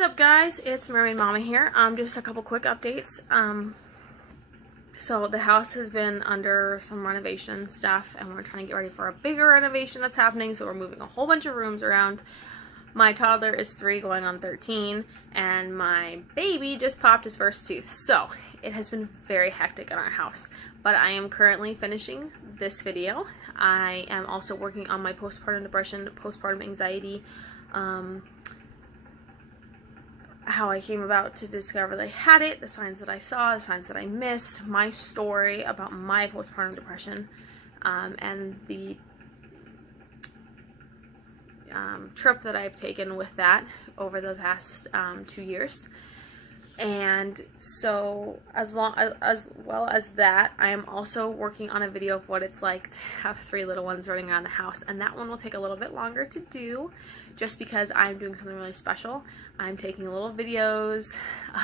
What's up, guys? It's Mermaid Mama here. Just a couple quick updates. So the house has been under some renovation stuff, and we're trying to get ready for a bigger renovation that's happening, so we're moving a whole bunch of rooms around. My toddler is 3 going on 13, and my baby just popped his first tooth. So it has been very hectic in our house, but I am currently finishing this video. I am also working on my postpartum depression, postpartum anxiety, how I came about to discover that I had it, the signs that I saw, the signs that I missed, my story about my postpartum depression, and the trip that I've taken with that over the past 2 years. And so as well as that, I am also working on a video of what it's like to have 3 little ones running around the house, and that one will take a little bit longer to do just because I'm doing something really special. I'm taking little videos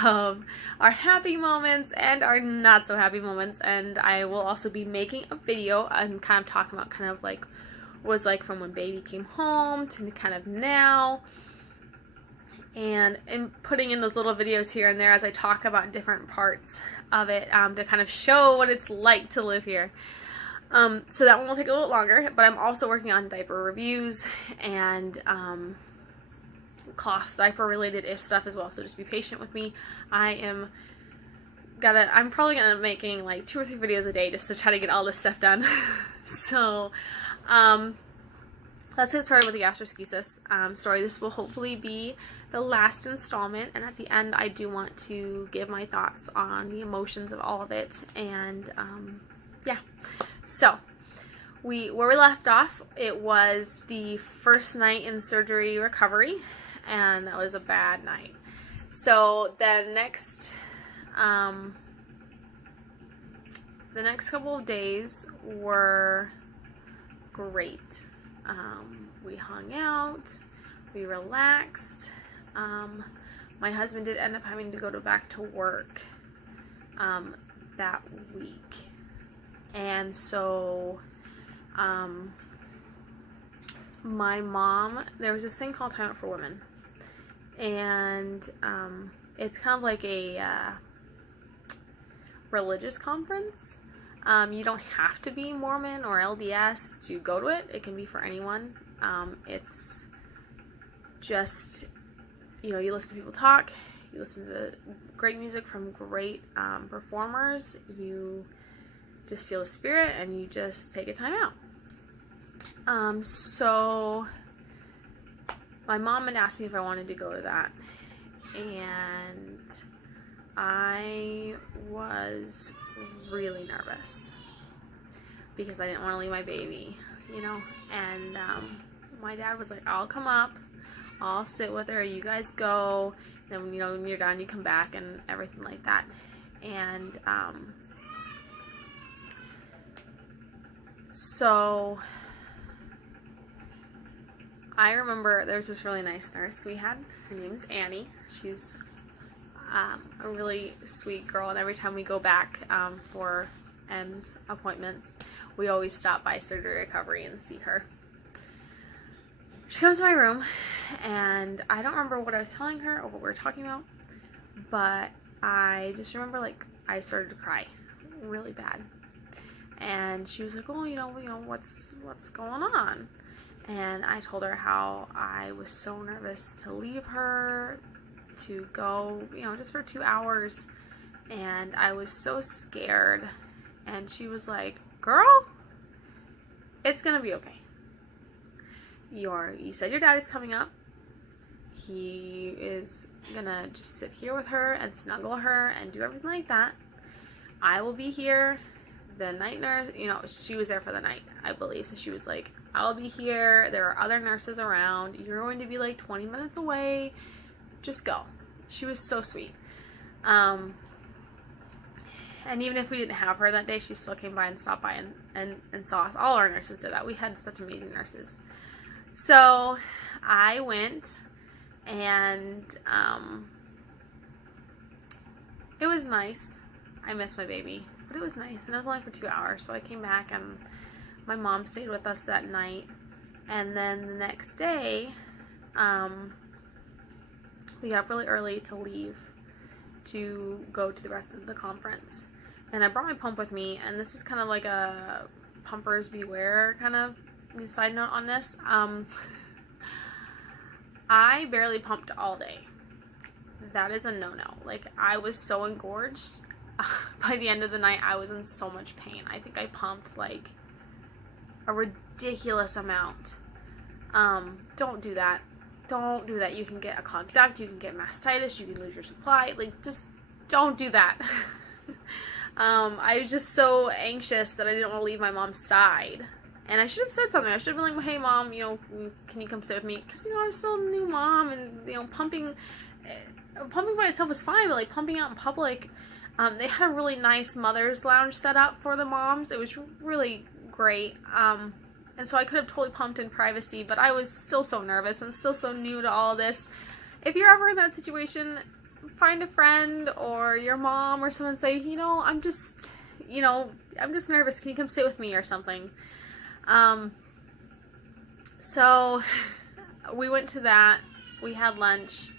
of our happy moments and our not so happy moments, and I will also be making a video and kind of talking about kind of like what it was like from when baby came home to kind of now, and putting in those little videos here and there as I talk about different parts of it, to kind of show what it's like to live here. So that one will take a little longer, but I'm also working on diaper reviews and cloth diaper related-ish stuff as well, so just be patient with me. I'm probably gonna be making like 2 or 3 videos a day just to try to get all this stuff done. So let's get started with the gastroschisis story. This will hopefully be the last installment, and at the end I do want to give my thoughts on the emotions of all of it. And yeah, so where we left off, it was the first night in surgery recovery, and that was a bad night. So the next couple of days were great. We hung out, we relaxed. My husband did end up having to go back to work that week, and so my mom, there was this thing called Time Out for Women, and it's kind of like a religious conference. You don't have to be Mormon or LDS to go to it. It can be for anyone. It's just, you listen to people talk, you listen to great music from great performers, you just feel the spirit, and you just take a time out. So my mom had asked me if I wanted to go to that, and I was really nervous because I didn't want to leave my baby, and my dad was like, I'll come up, I'll sit with her, you guys go, then when you're done you come back, and everything like that. And so I remember there was this really nice nurse we had. Her name's Annie. She's a really sweet girl, and every time we go back for M's appointments, we always stop by surgery recovery and see her. She comes to my room, and I don't remember what I was telling her or what we were talking about, but I just remember I started to cry really bad, and she was like, oh, what's going on? And I told her how I was so nervous to leave her, to go, just for 2 hours, and I was so scared. And she was like, girl, it's gonna be okay. You said your daddy's coming up. He is gonna just sit here with her and snuggle her and do everything like that. I will be here. The night nurse, she was there for the night, I believe, so she was like, I'll be here, there are other nurses around, you're going to be like 20 minutes away, just go. She was so sweet. And even if we didn't have her that day, she still came by and stopped by and saw us. All our nurses did that. We had such amazing nurses. So I went, and it was nice. I missed my baby, but it was nice, and it was only for 2 hours. So I came back, and my mom stayed with us that night, and then the next day we got up really early to leave to go to the rest of the conference. And I brought my pump with me, and this is kind of like a pumpers beware kind of side note on this. I barely pumped all day. That is a no-no. Like, I was so engorged. By the end of the night, I was in so much pain. I think I pumped like a ridiculous amount. Don't do that. Don't do that. You can get a clogged duct, you can get mastitis, you can lose your supply. Like, just don't do that. I was just so anxious that I didn't want to leave my mom's side. And I should have said something. I should have been like, hey mom, you know, can you come sit with me? Because, you know, I'm still a new mom, and, you know, pumping by itself is fine, but like pumping out in public, they had a really nice mother's lounge set up for the moms. It was really great. And so I could have totally pumped in privacy, but I was still so nervous and still so new to all this. If you're ever in that situation, find a friend or your mom or someone, say, you know, I'm just nervous. Can you come sit with me or something? So we went to that. We had lunch.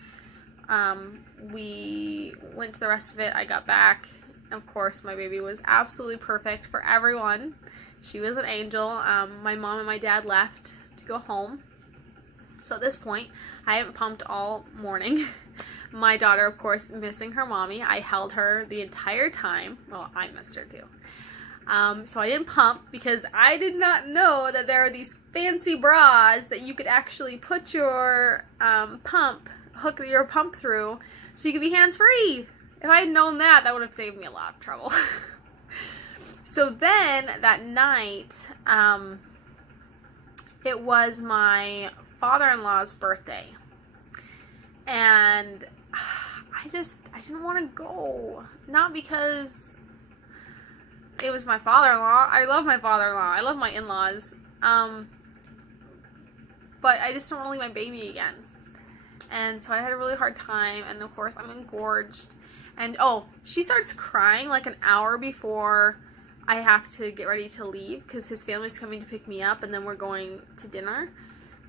We went to the rest of it. I got back. Of course, my baby was absolutely perfect for everyone. She was an angel. My mom and my dad left to go home. So at this point, I haven't pumped all morning. My daughter, of course, missing her mommy. I held her the entire time. Well, I missed her too. So I didn't pump because I did not know that there are these fancy bras that you could actually put your hook your pump through so you could be hands-free. If I had known that, that would have saved me a lot of trouble. So then that night, it was my father-in-law's birthday, and I didn't want to go. Not because it was my father-in-law. I love my father-in-law. I love my in-laws. But I just don't want to leave my baby again. And so I had a really hard time, and of course I'm engorged. And she starts crying like an hour before I have to get ready to leave, because his family's coming to pick me up, and then we're going to dinner.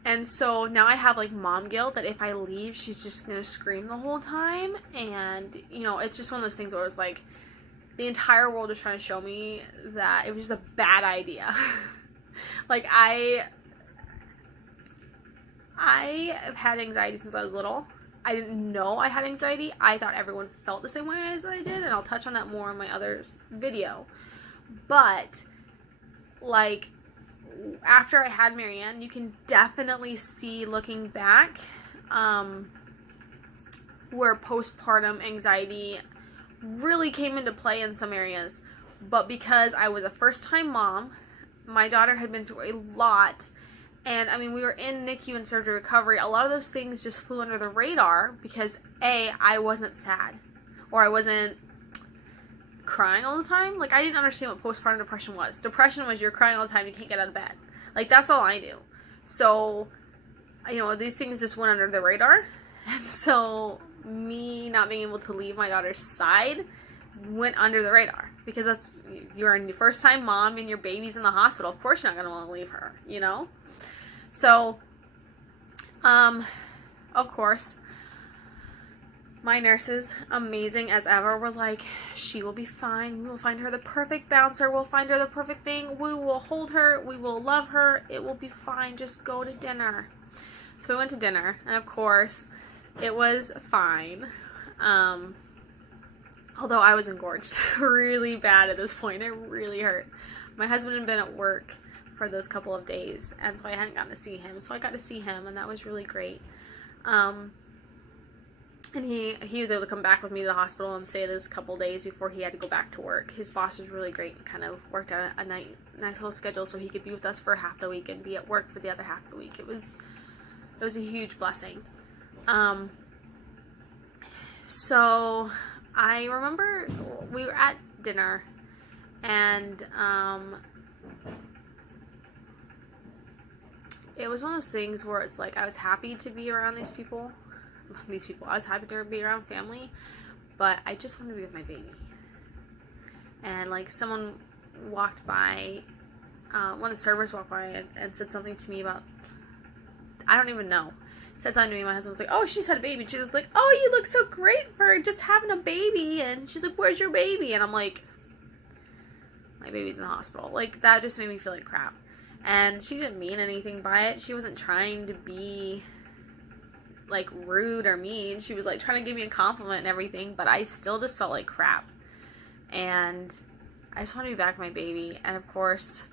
And so now I have like mom guilt that if I leave, she's just gonna scream the whole time. And, you know, it's just one of those things where it's like the entire world is trying to show me that it was just a bad idea. Like, I have had anxiety since I was little. I didn't know I had anxiety. I thought everyone felt the same way as I did, and I'll touch on that more in my other video. But, like, after I had Marianne, you can definitely see, looking back, where postpartum anxiety really came into play in some areas. But because I was a first-time mom, my daughter had been through a lot, and, I mean, we were in NICU and surgery recovery. A lot of those things just flew under the radar because, A, I wasn't sad, or I wasn't crying all the time. Like, I didn't understand what postpartum depression was. Depression was you're crying all the time, you can't get out of bed. Like, that's all I knew. So, you know, these things just went under the radar. And so, me not being able to leave my daughter's side went under the radar. Because you're a first-time mom and your baby's in the hospital. Of course you're not going to want to leave her, you know? So, of course, my nurses, amazing as ever, were like, she will be fine. We will find her the perfect bouncer. We'll find her the perfect thing. We will hold her. We will love her. It will be fine. Just go to dinner. So we went to dinner, and of course, it was fine. Although I was engorged really bad at this point. It really hurt. My husband had been at work for those couple of days, and so I hadn't gotten to see him. So I got to see him, and that was really great. And he was able to come back with me to the hospital and stay those couple days before he had to go back to work. His boss was really great and kind of worked out a nice little schedule so he could be with us for half the week and be at work for the other half of the week. It was a huge blessing. So I remember we were at dinner, and it was one of those things where it's like I was happy to be around these people. I was happy to be around family, but I just wanted to be with my baby. And like someone walked by, one of the servers walked by and said something to me about, I don't even know. said something to me. My husband was like, oh, she just had a baby. She was like, oh, you look so great for just having a baby. And she's like, where's your baby? And I'm like, my baby's in the hospital. Like, that just made me feel like crap. And she didn't mean anything by it. She wasn't trying to be, like, rude or mean. She was, like, trying to give me a compliment and everything. But I still just felt like crap. And I just wanted to be back with my baby. And, of course,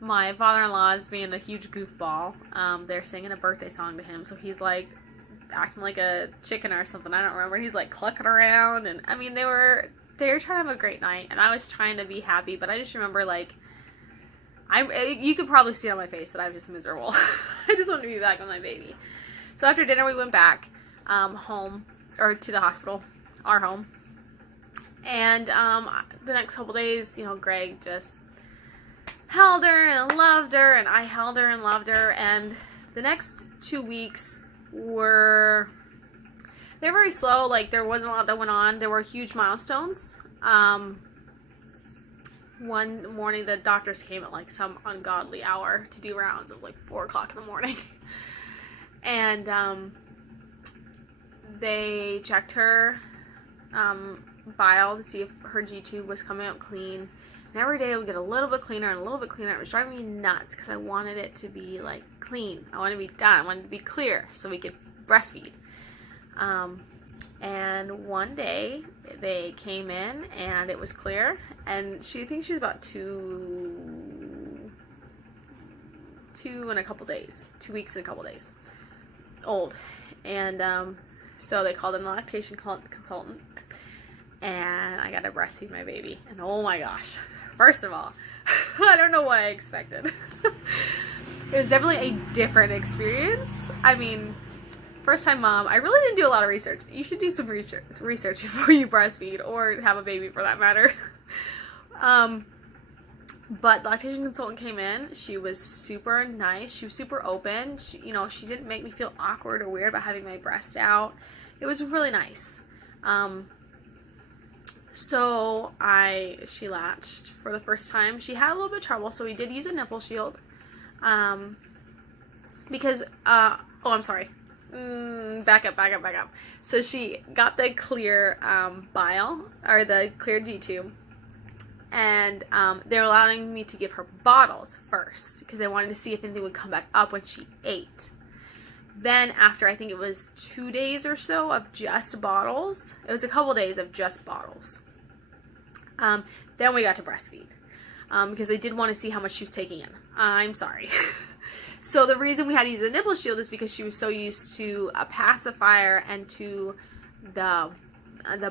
my father-in-law is being a huge goofball. They're singing a birthday song to him. So he's, like, acting like a chicken or something. I don't remember. He's, like, clucking around. And, I mean, they were trying to have a great night. And I was trying to be happy. But I just remember, like, you could probably see on my face that I was just miserable. I just wanted to be back with my baby. So after dinner, we went back home, or to the hospital, our home. And the next couple days, you know, Greg just held her and loved her, and I held her and loved her. And the next 2 weeks they're very slow. Like, there wasn't a lot that went on. There were huge milestones. One morning, the doctors came at, like, some ungodly hour to do rounds. It was, like, 4 o'clock in the morning. And, they checked her, bile to see if her G-tube was coming out clean. And every day it would get a little bit cleaner and a little bit cleaner. It was driving me nuts because I wanted it to be, like, clean. I wanted to be done. I wanted it to be clear so we could breastfeed. And one day they came in and it was clear, and she thinks she's about 2 and a couple days, 2 weeks and a couple days old. And so they called in the lactation consultant, and I got to breastfeed my baby. And oh my gosh, first of all, I don't know what I expected. It was definitely a different experience. I mean, first time mom, I really didn't do a lot of research. You should do some research before you breastfeed, or have a baby for that matter. But the lactation consultant came in. She was super nice. She was super open. She didn't make me feel awkward or weird about having my breast out. It was really nice. So she latched for the first time. She had a little bit of trouble, so we did use a nipple shield. Because, I'm sorry. Back up. So she got the clear bile, or the clear G-tube, and they were allowing me to give her bottles first because they wanted to see if anything would come back up when she ate. Then after, I think it was 2 days or so of just bottles, it was a couple days of just bottles, then we got to breastfeed, because they did want to see how much she was taking in. I'm sorry. So the reason we had to use a nipple shield is because she was so used to a pacifier and to the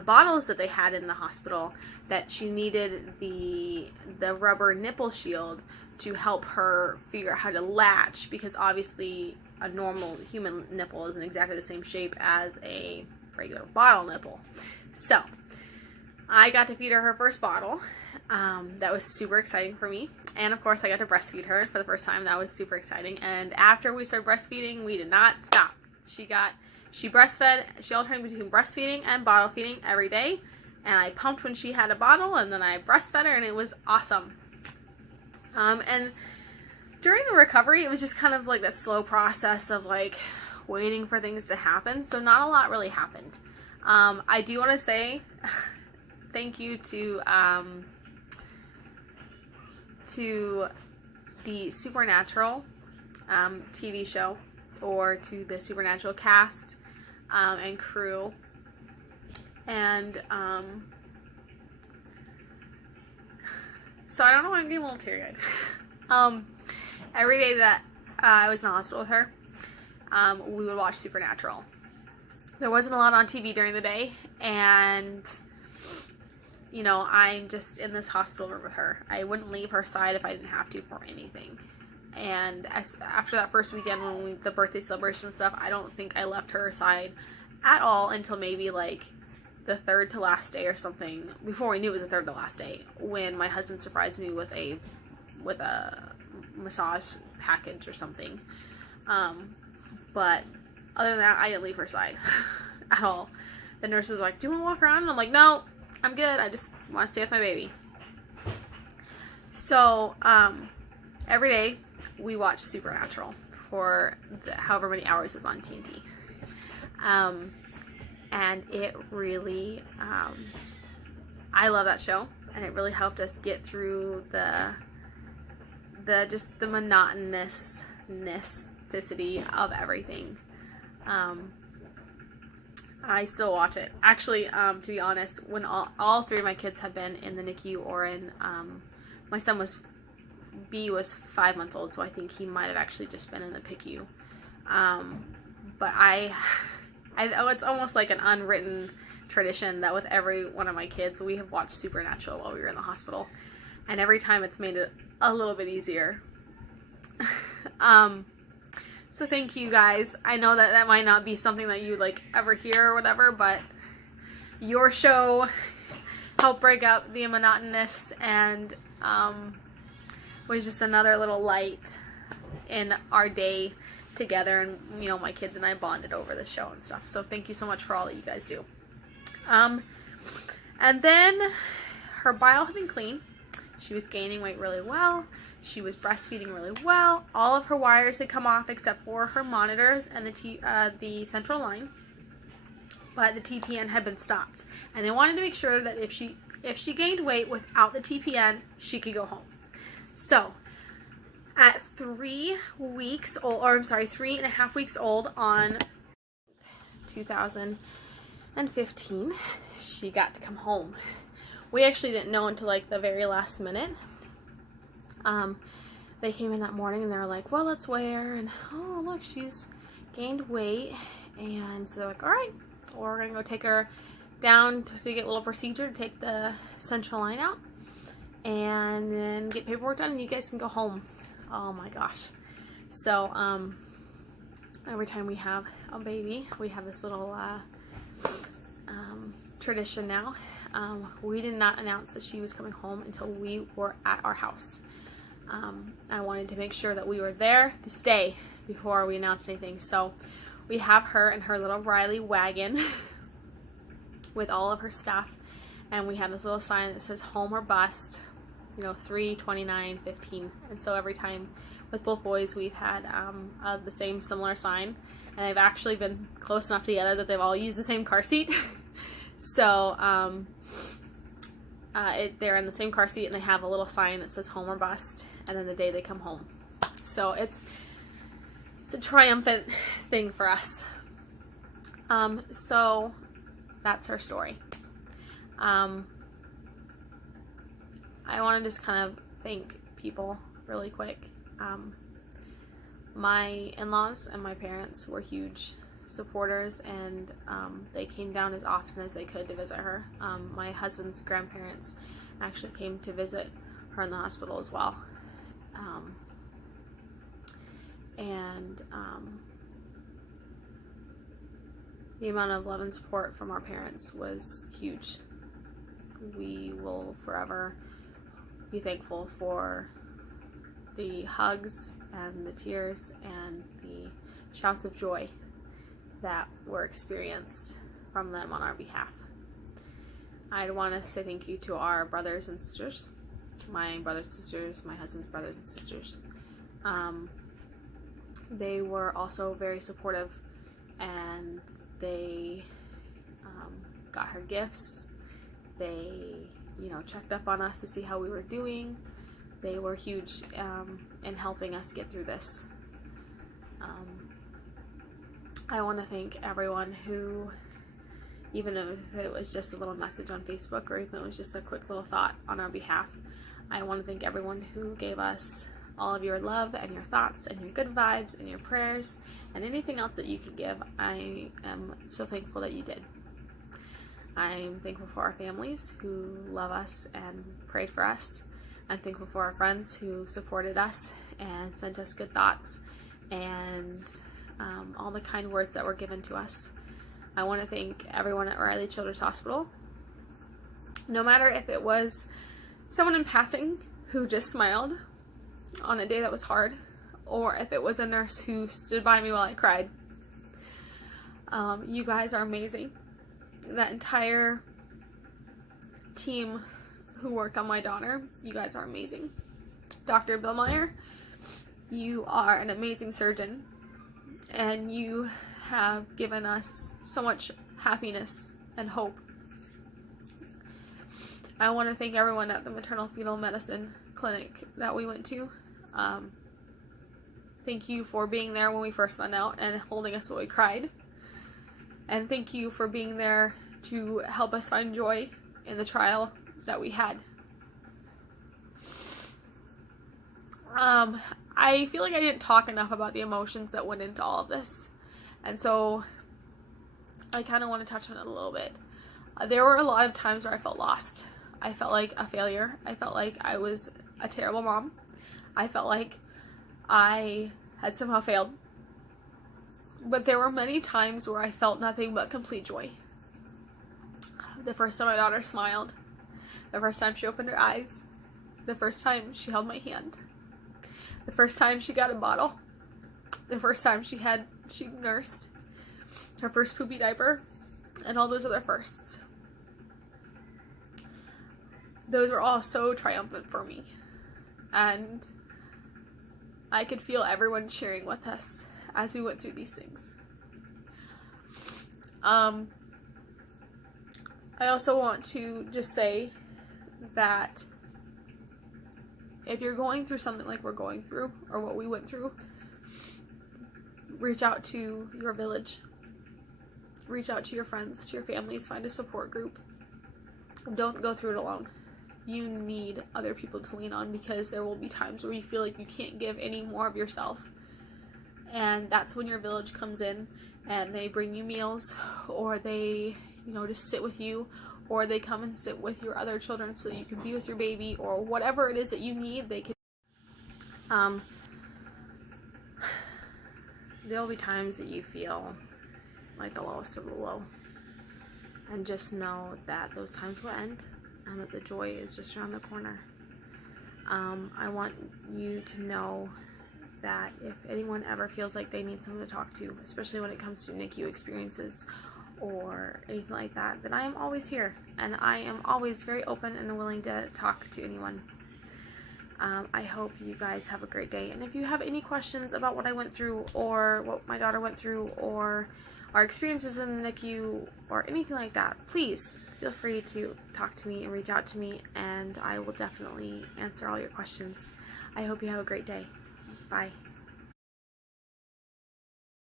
bottles that they had in the hospital that she needed the rubber nipple shield to help her figure out how to latch, because obviously a normal human nipple isn't exactly the same shape as a regular bottle nipple. So I got to feed her first bottle. That was super exciting for me. And of course I got to breastfeed her for the first time. That was super exciting. And after we started breastfeeding, we did not stop. She breastfed. She alternated between breastfeeding and bottle feeding every day. And I pumped when she had a bottle, and then I breastfed her, and it was awesome. And during the recovery, it was just kind of like that slow process of, like, waiting for things to happen. So not a lot really happened. I do want to say thank you to the Supernatural TV show, or to the Supernatural cast and crew. And so I don't know why I'm getting a little teary-eyed. Every day that I was in the hospital with her, we would watch Supernatural. There wasn't a lot on TV during the day, and I'm just in this hospital room with her. I wouldn't leave her side if I didn't have to for anything. And after that first weekend, when the birthday celebration and stuff, I don't think I left her side at all until maybe like the third to last day or something. Before we knew it was the third to last day, when my husband surprised me with a massage package or something. But other than that, I didn't leave her side at all. The nurses were like, "Do you want to walk around?" And I'm like, "No, I'm good. I just want to stay with my baby." So every day we watched Supernatural for however many hours it was on TNT. And it really, I love that show, and it really helped us get through the monotonousness of everything. I still watch it. Actually, to be honest, when all three of my kids have been in the NICU or in, my son was 5 months old, so I think he might have actually just been in the PICU. But it's almost like an unwritten tradition that with every one of my kids, we have watched Supernatural while we were in the hospital. And every time it's made it a little bit easier. So thank you guys. I know that might not be something that you like ever hear or whatever, but your show helped break up the monotonous and was just another little light in our day together, and you know, my kids and I bonded over the show and stuff. So thank you so much for all that you guys do. And then her bile had been clean. She was gaining weight really well. She was breastfeeding really well. All of her wires had come off except for her monitors and the central line. But the TPN had been stopped. And they wanted to make sure that if she gained weight without the TPN, she could go home. So, at 3 weeks old, or I'm sorry, 3.5 weeks old on 2015, she got to come home. We actually didn't know until like the very last minute. They came in that morning and they were like, well, let's weigh her, and oh look, she's gained weight. And so they're like, all right, well, we're gonna go take her down to get a little procedure to take the central line out and then get paperwork done and you guys can go home. Oh my gosh. So every time we have a baby, we have this little tradition now. We did not announce that she was coming home until we were at our house. I wanted to make sure that we were there to stay before we announced anything. So we have her in her little Riley wagon with all of her stuff, and we have this little sign that says home or bust, you know, 3/29/15. And so every time with both boys we've had the same similar sign, and they've actually been close enough together that they've all used the same car seat. So they're in the same car seat and they have a little sign that says home or bust, and then the day they come home. So it's a triumphant thing for us. So that's her story. I want to just kind of thank people really quick. My in-laws and my parents were huge supporters, and they came down as often as they could to visit her. My husband's grandparents actually came to visit her in the hospital as well. The amount of love and support from our parents was huge. We will forever be thankful for the hugs and the tears and the shouts of joy that were experienced from them on our behalf. I want to say thank you to our brothers and sisters, my brothers and sisters, my husband's brothers and sisters. They were also very supportive, and they got her gifts. They, checked up on us to see how we were doing. They were huge in helping us get through this. I want to thank everyone who, even if it was just a little message on Facebook or even if it was just a quick little thought on our behalf, I want to thank everyone who gave us all of your love and your thoughts and your good vibes and your prayers and anything else that you could give. I am so thankful that you did. I'm thankful for our families who love us and prayed for us. I'm thankful for our friends who supported us and sent us good thoughts and all the kind words that were given to us. I want to thank everyone at Riley Children's Hospital. No matter if it was someone in passing who just smiled on a day that was hard, or if it was a nurse who stood by me while I cried. You guys are amazing. That entire team who worked on my daughter, you guys are amazing. Dr. Billmeyer You are an amazing surgeon, and you have given us so much happiness and hope. I want to thank everyone at the maternal fetal medicine clinic that we went to. Thank you for being there when we first found out and holding us while we cried. And thank you for being there to help us find joy in the trial that we had. I feel like I didn't talk enough about the emotions that went into all of this. And so I kind of want to touch on it a little bit. There were a lot of times where I felt lost. I felt like a failure. I felt like I was a terrible mom. I felt like I had somehow failed. But there were many times where I felt nothing but complete joy. The first time my daughter smiled. The first time she opened her eyes. The first time she held my hand. The first time she got a bottle. The first time she nursed. Her first poopy diaper. And all those other firsts. Those were all so triumphant for me. And I could feel everyone cheering with us as we went through these things. I also want to just say that if you're going through something like we're going through, or what we went through, reach out to your village. Reach out to your friends, to your families, find a support group. Don't go through it alone. You need other people to lean on, because there will be times where you feel like you can't give any more of yourself. And that's when your village comes in and they bring you meals, or they, just sit with you, or they come and sit with your other children so that you can be with your baby, or whatever it is that you need, they can. There'll be times that you feel like the lowest of the low. And just know that those times will end, and that the joy is just around the corner. I want you to know that if anyone ever feels like they need someone to talk to, especially when it comes to NICU experiences or anything like that, then I am always here, and I am always very open and willing to talk to anyone. I hope you guys have a great day, and if you have any questions about what I went through, or what my daughter went through, or our experiences in the NICU, or anything like that, please feel free to talk to me and reach out to me, and I will definitely answer all your questions. I hope you have a great day. Bye.